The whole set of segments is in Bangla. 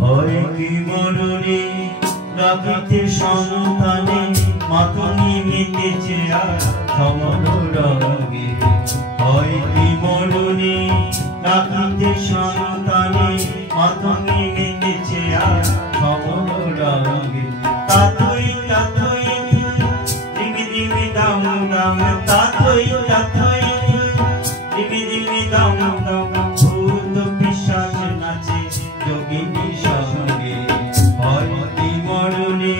ভয় কি মরণে রাখিতে সন্তানে মাতঙ্গি মেতেছে আর সমর রঙে। ভয় কি মরণে রাখিতে সন্তানে মাতঙ্গি মেতেছে আর সমর রঙে। তাতই তাতই রিমি রিমি দাম দাম তাতই তাতই রিমি রিমি দাম দাম ভূত পিশাচ নাচে যোগিনী সঙ্গে। ভয় কি মরণে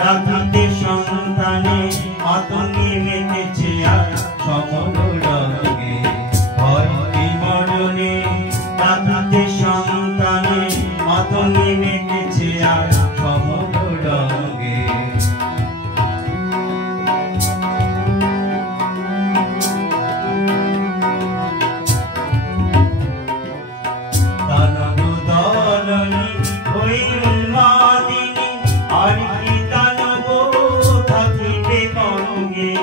রাখিতে সন্তানে মাতঙ্গি মেতেছে আর সমর রঙে। ভয় কি মরণে রাখিতে সন্তানে মাতঙ্গি মেতেছে আর সমর রঙে। দানব দলনি হই উন্মাদিনী আর কি দানব থাকিবে বঙ্গে।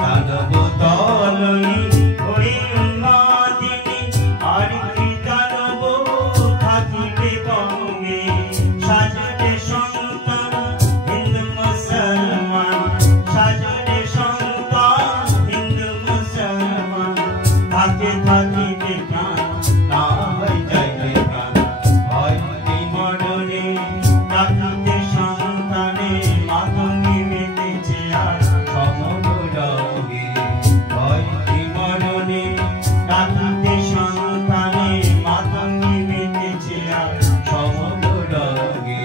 দানব দলনি হই উন্মাদিনী আর কি দানব থাকিবে বঙ্গে। সাজনে সন্তান হিন্দু মুসলমান সাজনে সন্তান হিন্দু মুসলমান থাকে থাকিবে প্রাণ না হয়ে যাইবে প্রাণ। ভয় কি মরণে রাখিতে সন্তানে মাতঙ্গি মেতেছে আর সমর রঙে। ভয় কি মরণে রাখিতে সন্তানে মাতঙ্গি মেতেছে আর সমর রঙে।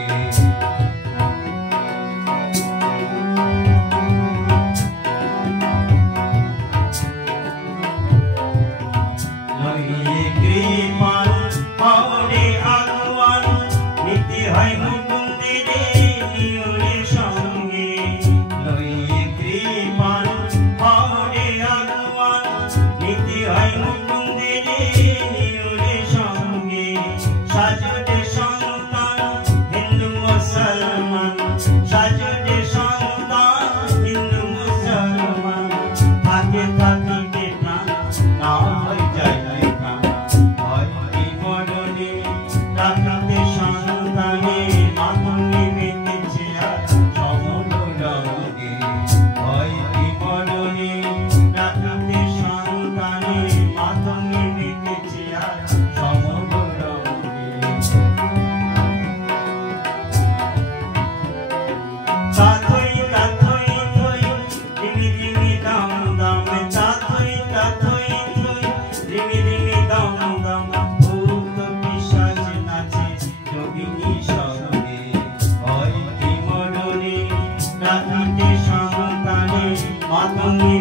লইয়ে কৃপান হরে আগুয়ান নিতে হয় মুকুন্দের নিয়রে সঙ্গে। লইয়ে কৃপান হরে আগুয়ান নিতে হয় মুকুন্দের নিয়রে সঙ্গে। সাজনে সন্তান হিন্দু মুসলমান সাজনে সন্তান হিন্দু মুসলমান থাকে থাকিবে প্রাণ না হয়ে যাইবে প্রাণ। ভয় কি মরণে রাখিতে সন্তানে মাতঙ্গি মেতেছে আর সমর রঙে। ভয় কি মরণে রাখিতে সন্তানে মাতঙ্গি মেতেছে আর সমর রঙে। তাতই তাতই থই রিমি রিমি দাম দাম তাতই তাতই থই রিমি রিমি দাম দাম ভূত পিশাচ নাচে যোগিনী সঙ্গে। ভয় কি মরণে রাখিতে সন্তানে মাতঙ্গি